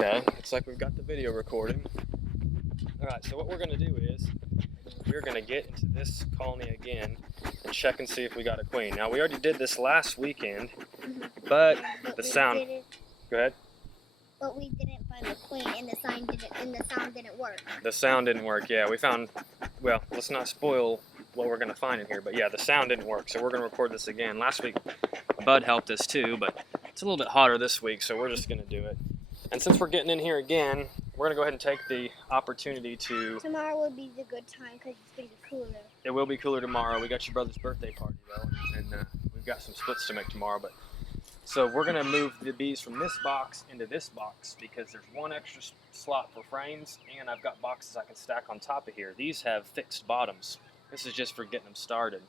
Okay, looks like we've got the video recording. Alright, so what we're going to do is we're going to get into this colony again and check and see if we got a queen. Now, we already did this last weekend, but the sound... Go ahead. But we didn't find the queen, and the sound didn't work. The sound didn't work, yeah. We found... Well, let's not spoil what we're going to find in here, but yeah, the sound didn't work, so we're going to record this again. Last week, Bud helped us too, but it's a little bit hotter this week, so we're just going to do it. And since we're getting in here again, we're going to go ahead and take the opportunity to... Tomorrow will be the good time because it's going to be cooler. It will be cooler tomorrow. We got your brother's birthday party, though, and we've got some splits to make tomorrow. But so we're going to move the bees from this box into this box because there's one extra slot for frames, and I've got boxes I can stack on top of here. These have fixed bottoms. This is just for getting them started.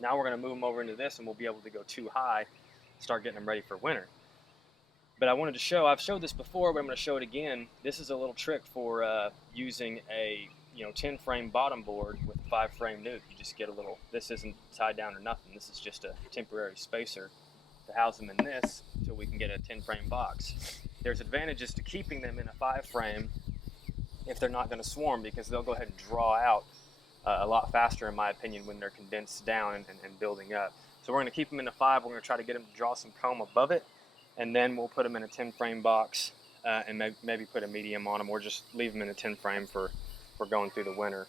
Now we're going to move them over into this, and we'll be able to go too high, start getting them ready for winter. But I wanted to show, I've showed this before, but I'm going to show it again. This is a little trick for using a 10 frame bottom board with a 5 frame nuke. You just get a little, this isn't tied down or nothing. This is just a temporary spacer to house them in this until we can get a 10 frame box. There's advantages to keeping them in a 5 frame if they're not going to swarm, because they'll go ahead and draw out a lot faster, in my opinion, when they're condensed down and building up. So we're going to keep them in a 5. We're going to try to get them to draw some comb above it, and then we'll put them in a 10 frame box and maybe put a medium on them, or just leave them in a 10 frame for going through the winter.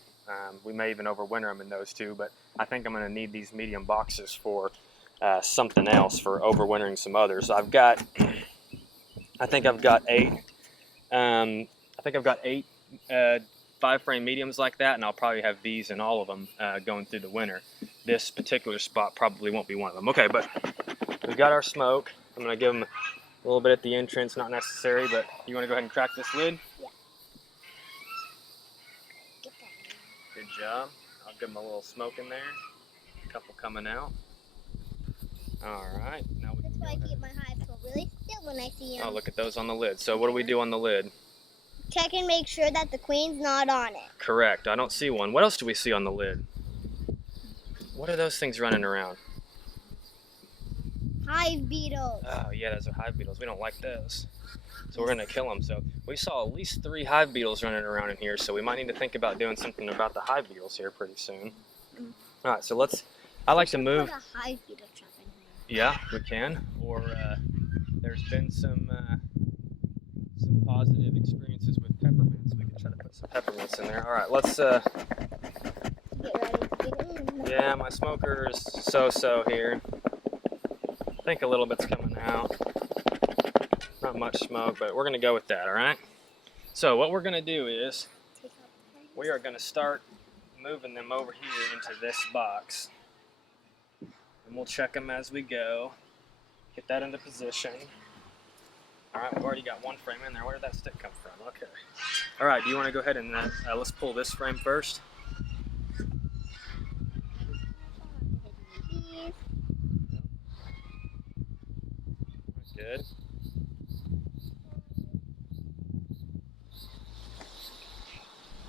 We may even overwinter them in those two, but I think I'm going to need these medium boxes for something else, for overwintering some others. I think I've got 8 5 frame mediums like that, and I'll probably have these in all of them going through the winter. This particular spot probably won't be one of them. Okay, but we've got our smoke. I'm going to give them a little bit at the entrance, not necessary, but you want to go ahead and crack this lid? Yeah. Good job. I'll give them a little smoke in there. A couple coming out. Alright. Now we That's can why I go keep ahead. my hive so really still when I see them. Oh, look at those on the lid. So what do we do on the lid? Check and make sure that the queen's not on it. Correct. I don't see one. What else do we see on the lid? What are those things running around? Hive beetles. Oh, yeah, those are hive beetles. We don't like those. So we're going to kill them. So we saw at least 3 hive beetles running around in here, so we might need to think about doing something about the hive beetles here pretty soon. All right, so I like to move. Put a hive beetle trap in here. Yeah, we can. Or there's been some positive experiences with peppermints. We can try to put some peppermints in there. All right, let's... Get ready to get in. Yeah, my smoker is so-so here. I think a little bit's coming out. Not much smoke, but we're going to go with that, all right? So what we're going to do is we are going to start moving them over here into this box. And we'll check them as we go. Get that into position. All right, we've already got 1 frame in there. Where did that stick come from? Okay. All right, do you want to go ahead and let's pull this frame first? Good.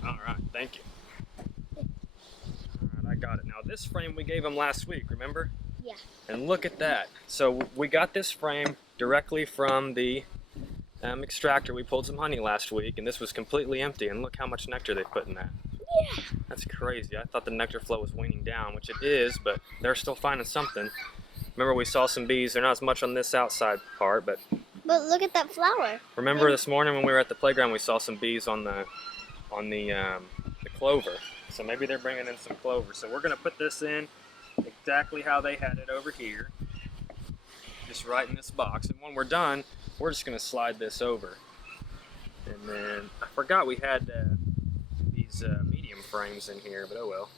All right, thank you. All right, I got it. Now this frame we gave him last week, remember? Yeah. And look at that. So we got this frame directly from the extractor. We pulled some honey last week, and this was completely empty. And look how much nectar they put in that. Yeah. That's crazy. I thought the nectar flow was waning down, which it is, but they're still finding something. Remember, we saw some bees. They're not as much on this outside part, but look at that flower. remember this morning when we were at the playground, we saw some bees on the clover. So maybe they're bringing in some clover. So we're going to put this in exactly how they had it over here, just right in this box. And when we're done, we're just going to slide this over. And then I forgot we had these medium frames in here, but oh well.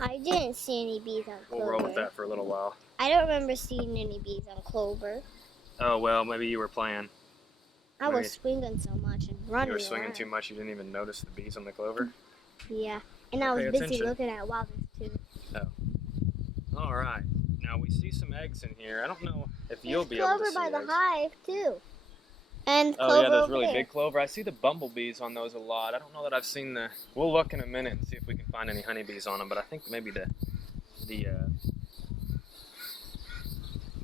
I didn't see any bees on clover. We'll roll with that for a little while. I don't remember seeing any bees on clover. Oh well, maybe you were playing. I was swinging so much and running You were swinging around. too much, you didn't even notice the bees on the clover? Yeah, and I was Pay busy attention. looking at wildlife too. Oh. Alright, now we see some eggs in here. I don't know if you'll be There's able to see clover by eggs. the hive too. And Oh clover yeah, there's over really there. big clover. I see the bumblebees on those a lot. I don't know that I've seen the... We'll look in a minute and see if we can find any honeybees on them, but I think maybe the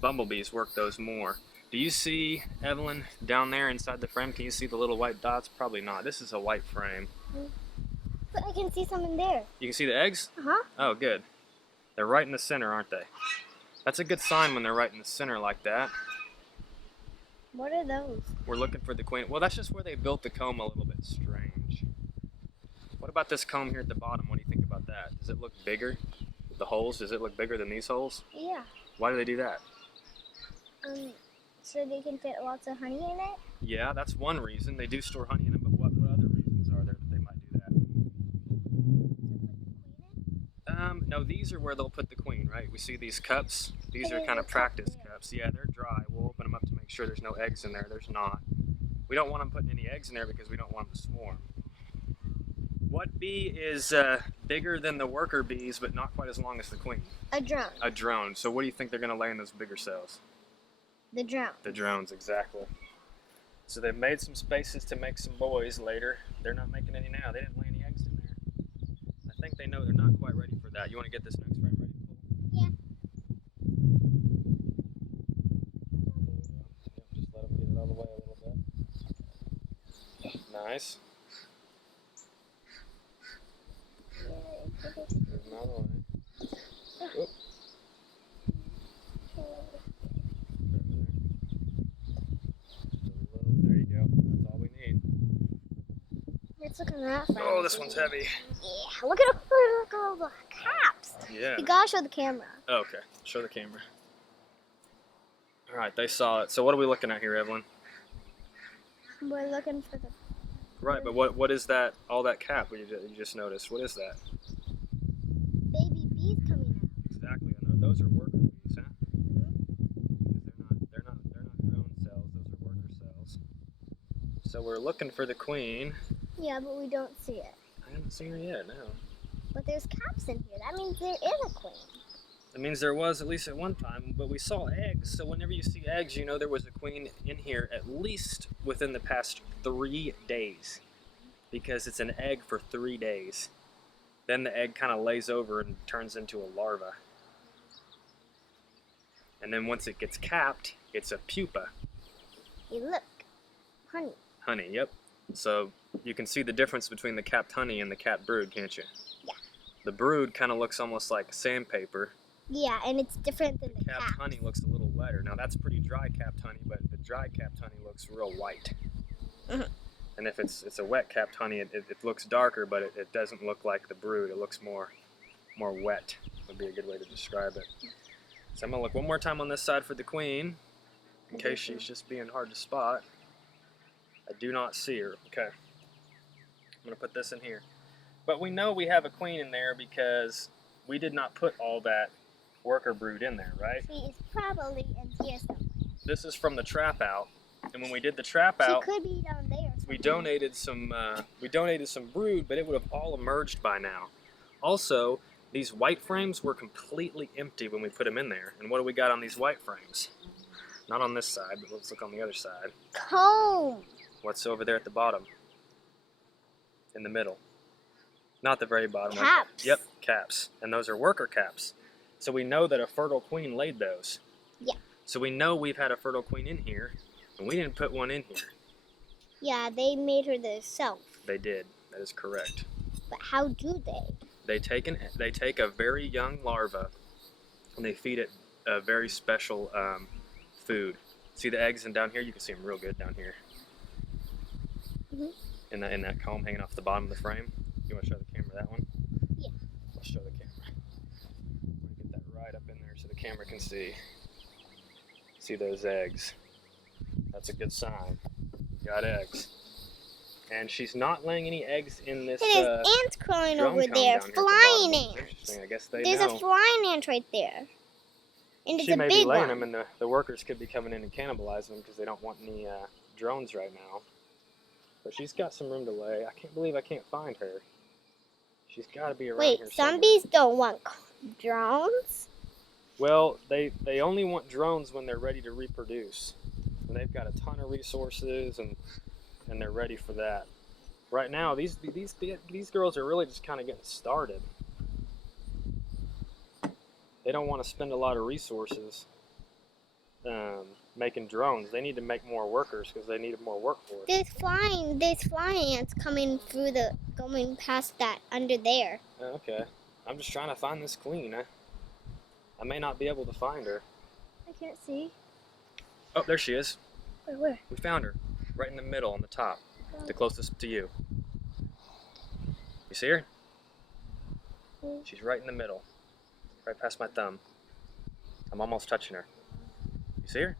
bumblebees work those more. Do you see, Evelyn, down there inside the frame? Can you see the little white dots? Probably not. This is a white frame. But I can see some in there. You can see the eggs? Uh-huh. Oh, good. They're right in the center, aren't they? That's a good sign when they're right in the center like that. What are those? We're looking for the queen. Well, that's just where they built the comb a little bit strange. What about this comb here at the bottom? What do you think about that? Does it look bigger? The holes, does it look bigger than these holes? Yeah. Why do they do that? So they can fit lots of honey in it? Yeah, that's one reason. They do store honey in them, but what other reasons are there that they might do that? No, these are where they'll put the queen, right? We see these cups. These are kind of practice cups. Yeah, they're dry. We'll open them up to make sure there's no eggs in there. There's not. We don't want them putting any eggs in there because we don't want them to swarm. What bee is bigger than the worker bees, but not quite as long as the queen? A drone. A drone. So what do you think they're going to lay in those bigger cells? The drone. The drones, exactly. So they've made some spaces to make some boys later. They're not making any now. They didn't lay any eggs in there. I think they know they're not quite ready for that. You want to get this nukes frame ready to pull? Yeah. Yep, just let them get it all the way a little bit. Nice. Move them out of the way. Oop. There you go. That's all we need. Let's look at that frame. Oh, this one's heavy. Yeah, look at all the caps. Yeah. You gotta show the camera. Oh, okay. Show the camera. All right, they saw it. So what are we looking at here, Evelyn? We're looking for the... Right, but what is that? All that cap you just noticed. What is that? baby bees coming out. Exactly, and those are worker bees, huh? Mm-hmm. Because they're not drone cells. Those are worker cells. So we're looking for the queen. Yeah, but we don't see it. I haven't seen her yet. No. But there's caps in here. That means there is a queen. That means there was at least at one time, but we saw eggs. So whenever you see eggs, you know there was a queen in here at least within the past 3 days, because it's an egg for 3 days. Then the egg kind of lays over and turns into a larva. And then once it gets capped, it's a pupa. Hey, look. Honey. Honey, yep. So you can see the difference between the capped honey and the capped brood, can't you? Yeah. The brood kind of looks almost like sandpaper. Yeah, and it's different than the Capped cap. honey looks a little wetter. Now that's pretty dry capped honey, but the dry capped honey looks real white. Mhm. And if it's a wet capped honey, it looks darker, but it doesn't look like the brood. It looks more wet, would be a good way to describe it. So I'm going to look one more time on this side for the queen, in case she's just being hard to spot. I do not see her. Okay. I'm going to put this in here. But we know we have a queen in there because we did not put all that worker brood in there, right? She is probably in here somewhere. This is from the trap out, and when we did the trap out, She could be down there. we donated some brood, but it would have all emerged by now. Also, these white frames were completely empty when we put them in there. And what do we got on these white frames? Not on this side, but let's look on the other side. Comb. What's over there at the bottom? In the middle. Not the very bottom. Caps. Yep, caps. And those are worker caps. So we know that a fertile queen laid those. Yeah. So we know we've had a fertile queen in here, and we didn't put one in here. Yeah, they made her themselves. They did. That is correct. But how do they? They take a very young larva, and they feed it a very special food. See the eggs, and down here you can see them real good down here. Mhm. In that comb hanging off the bottom of the frame. You want to show the camera that one? Yeah. Let's show the camera. We're gonna get that right up in there so the camera can see. See those eggs? That's a good sign. Got eggs. And she's not laying any eggs in this. There's ants crawling drone over comb there, down here at the flying bottom. ants. Interesting. I guess they There's know. a flying ant right there. And it's She a may be big laying one. them, and the workers could be coming in and cannibalizing them because they don't want any drones right now. But she's got some room to lay. I can't believe I can't find her. She's got to be around Wait, here some somewhere. bees don't want drones? Well, they only want drones when they're ready to reproduce. When they've got a ton of resources and they're ready for that. Right now, these girls are really just kind of getting started. They don't want to spend a lot of resources making drones. They need to make more workers because they need more workforce. There's flying ants going past that under there. Okay. I'm just trying to find this queen. I may not be able to find her. I can't see. Oh, there she is. Where? We found her. Right in the middle on the top. The closest to you. You see her? She's right in the middle. Right past my thumb. I'm almost touching her. You see her?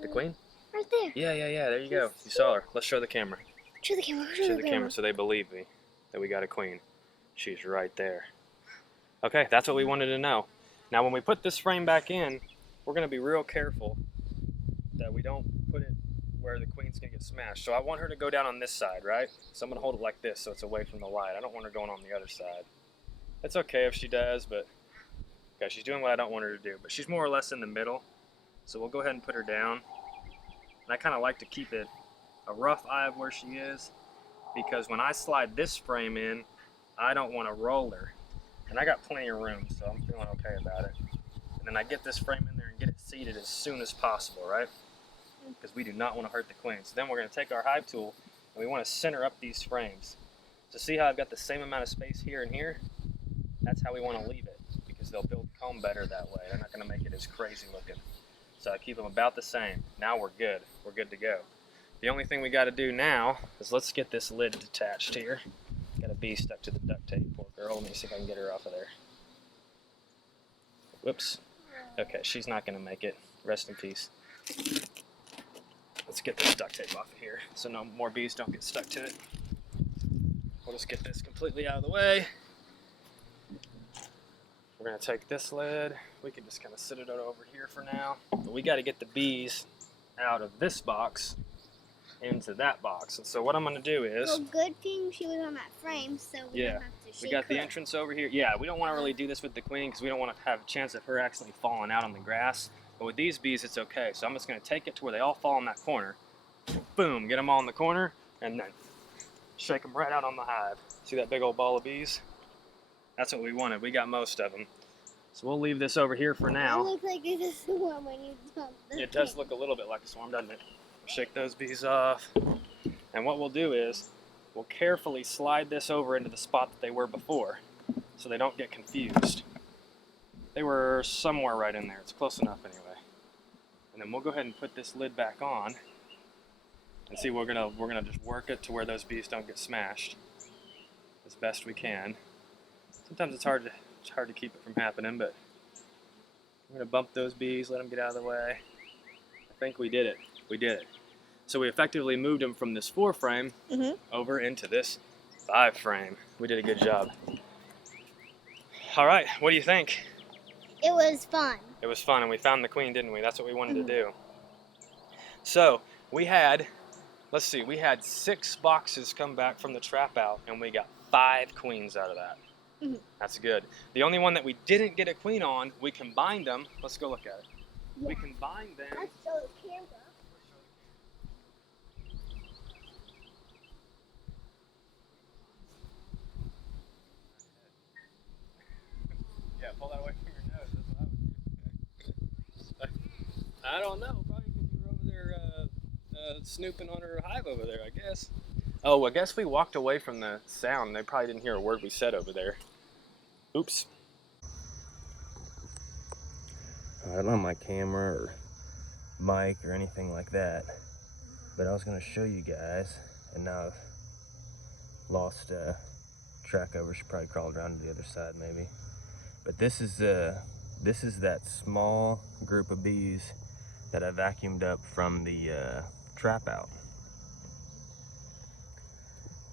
The queen? Right there. Yeah. There you go. You saw her. Let's show the camera. Show the camera. Show the camera so they believe me that we got a queen. She's right there. Okay, that's what we wanted to know. Now when we put this frame back in, we're going to be real careful that we don't put it where the queen's going to get smashed. So I want her to go down on this side, right? So I'm going to hold it like this so it's away from the light. I don't want her going on the other side. It's okay if she does, but okay, she's doing what I don't want her to do. But she's more or less in the middle. So we'll go ahead and put her down. And I kind of like to keep it a rough eye of where she is, because when I slide this frame in, I don't want to roll her. And I got plenty of room, so I'm feeling okay about it. And then I get this frame in there and get it seated as soon as possible, right? Because we do not want to hurt the queen. So then we're going to take our Hive tool and we want to center up these frames. So see how I've got the same amount of space here and here? That's how we want to leave it, because they'll build comb better that way. They're not going to make it as crazy looking. So I keep them about the same. Now we're good. We're good to go. The only thing we got to do now is let's get this lid detached here. Got a bee stuck to the duct tape. Poor girl. Let me see if I can get her off of there. Whoops. Okay, she's not going to make it. Rest in peace. Let's get this duct tape off of here so no more bees don't get stuck to it. We'll just get this completely out of the way. We're going to take this lid. We can just kind of sit it over here for now. But we got to get the bees out of this box into that box. And so what I'm going to do is... Well, good thing she was on that frame, so we don't have to shake we got her. the entrance over here. Yeah, we don't want to really do this with the queen because we don't want to have a chance of her actually falling out on the grass. But with these bees, it's okay. So I'm just going to take it to where they all fall in that corner. Boom, get them all in the corner, and then shake them right out on the hive. See that big old ball of bees? That's what we wanted. We got most of them. So we'll leave this over here for now. It looks like it's a swarm when you dump the It does look a little bit like a swarm, doesn't it? Shake those bees off. And what we'll do is we'll carefully slide this over into the spot that they were before so they don't get confused. They were somewhere right in there. It's close enough anyway. And then we'll go ahead and put this lid back on and see, we're gonna just work it to where those bees don't get smashed as best we can. Sometimes it's hard to keep it from happening, but we're gonna bump those bees, let them get out of the way. I think we did it. We did it. So we effectively moved them from this 4 frame over into this 5 frame. We did a good job. All right, what do you think? It was fun. It was fun, and we found the queen, didn't we? That's what we wanted to do. So we had, let's see, we had 6 boxes come back from the trap out, and we got 5 queens out of that. That's good. The only one that we didn't get a queen on, we combined them. Let's go look at it. Yeah. We combined them. Let's show the camera. Yeah, pull that away from your nose. That's what I would do. I don't know. Probably because you were over there snooping on her hive over there, I guess. Oh, I guess we walked away from the sound. They probably didn't hear a word we said over there. Oops. I don't have my camera or mic or anything like that, but I was going to show you guys, and now I've lost track of her. She probably crawled around to the other side maybe. But this is that small group of bees that I vacuumed up from the trap out.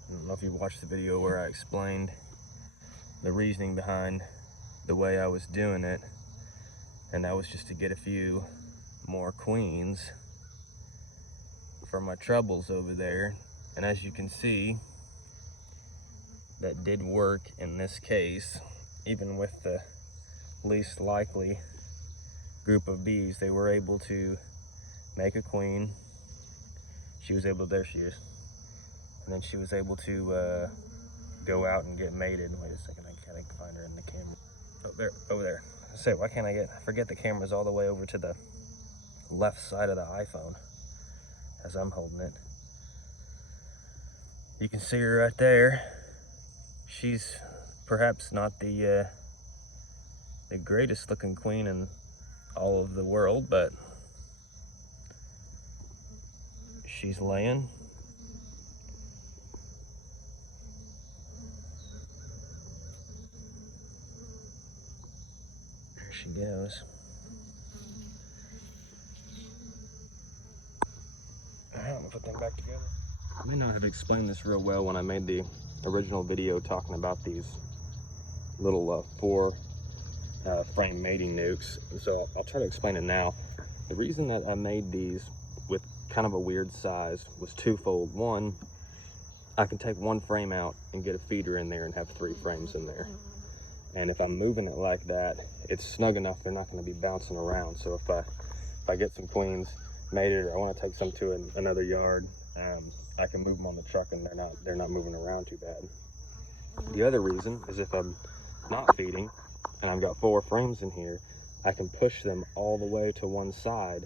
I don't know if you watched the video where I explained the reasoning behind the way I was doing it, and that was just to get a few more queens for my troubles over there. And as you can see, that did work in this case. Even with the least likely group of bees, they were able to make a queen. She was able, there she is. And then she was able to go out and get mated. Wait a second, I can't find her in the camera. Oh, there, over there. I say, why can't I forget the camera's all the way over to the left side of the iPhone as I'm holding it. You can see her right there. She's perhaps not the greatest looking queen in all of the world, but she's laying. There she goes. Alright, I'm gonna put them back together. I may not have explained this real well when I made the original video talking about these little 4 frame mating nukes, so I'll try to explain it now. The reason that I made these with kind of a weird size was twofold. One, I can take 1 frame out and get a feeder in there and have 3 frames in there. And if I'm moving it like that, it's snug enough they're not going to be bouncing around. So if I get some queens mated, or I want to take some to another yard, I can move them on the truck and they're not moving around too bad. The other reason is if I'm not feeding and I've got 4 frames in here, I can push them all the way to one side,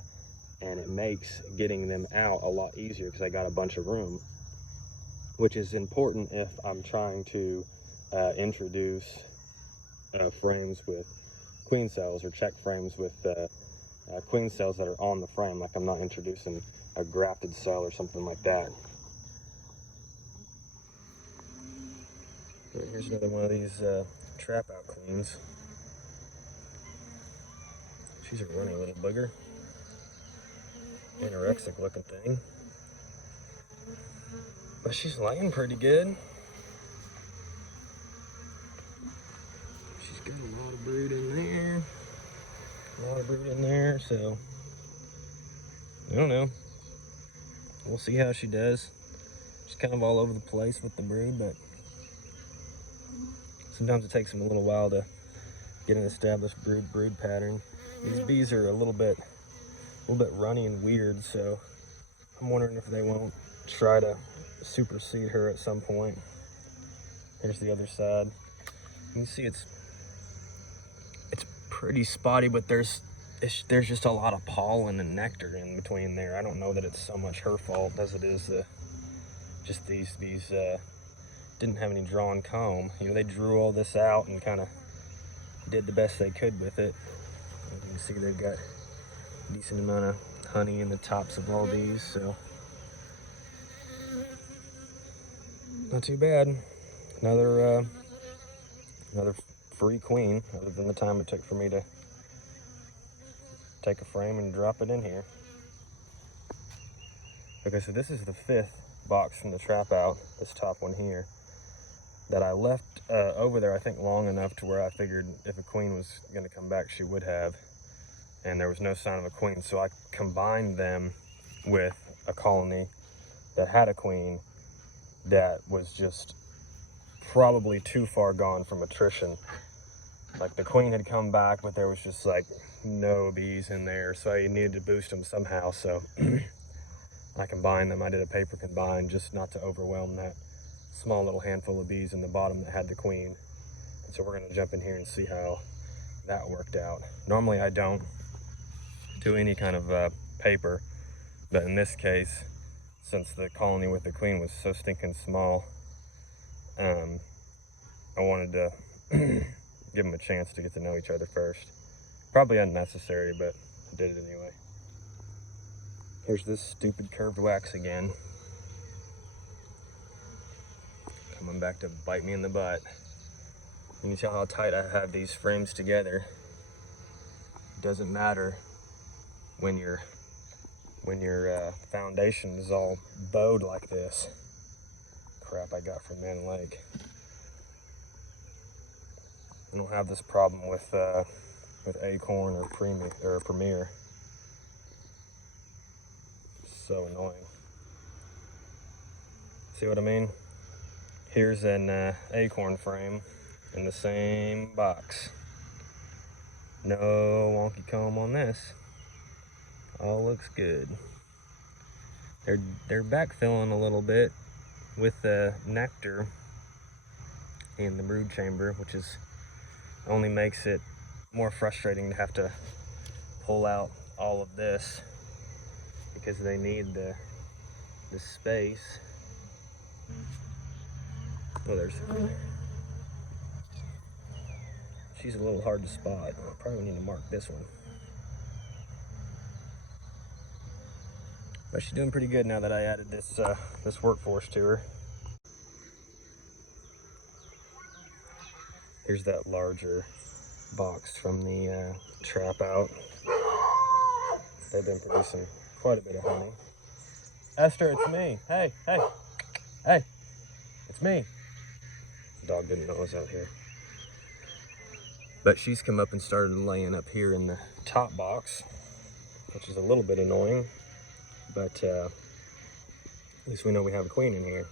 and it makes getting them out a lot easier because I got a bunch of room, which is important if I'm trying to introduce frames with queen cells, or check frames with queen cells that are on the frame, like I'm not introducing a grafted cell or something like that. Here's another one of these trap out queens. She's a runny little booger. Anorexic looking thing. But she's laying pretty good. She's got a lot of brood in there. A lot of brood in there, so I don't know. We'll see how she does. She's kind of all over the place with the brood, but sometimes it takes them a little while to get an established brood pattern. These bees are a little bit runny and weird, so I'm wondering if they won't try to supersede her at some point. Here's the other side. You can see it's pretty spotty, but there's just a lot of pollen and nectar in between there. I don't know that it's so much her fault as it is just these didn't have any drawn comb. You know, they drew all this out and kind of did the best they could with it. You can see they've got a decent amount of honey in the tops of all these, so not too bad. Another free queen, other than the time it took for me to take a frame and drop it in here. Okay, so this is the 5th box from the trap out, this top one here, that I left over there, I think, long enough to where I figured if a queen was going to come back, she would have, and there was no sign of a queen, so I combined them with a colony that had a queen that was just probably too far gone from attrition. Like, the queen had come back, but there was just like no bees in there, so I needed to boost them somehow. So I combined them. I did a paper combine just not to overwhelm that small little handful of bees in the bottom that had the queen. And so we're going to jump in here and see how that worked out. Normally I don't do any kind of paper, but in this case, since the colony with the queen was so stinking small, I wanted to give them a chance to get to know each other first. Probably unnecessary, but I did it anyway. Here's this stupid curved wax again. Coming back to bite me in the butt. Can you tell how tight I have these frames together? It doesn't matter when your foundation is all bowed like this. Crap I got from Man Lake. I don't have this problem with Acorn or Premier. So annoying. See what I mean? Here's an Acorn frame in the same box. No wonky comb on this. All looks good. They're backfilling a little bit with the nectar in the brood chamber, which is only makes it more frustrating to have to pull out all of this because they need the space. Oh, she's a little hard to spot. Probably need to mark this one. But she's doing pretty good now that I added this this workforce to her. Here's that larger box from the trap out. They've been producing quite a bit of honey. Esther, it's me. Hey, hey, hey, it's me. The dog didn't know I was out here. But she's come up and started laying up here in the top box, which is a little bit annoying. But at least we know we have a queen in here.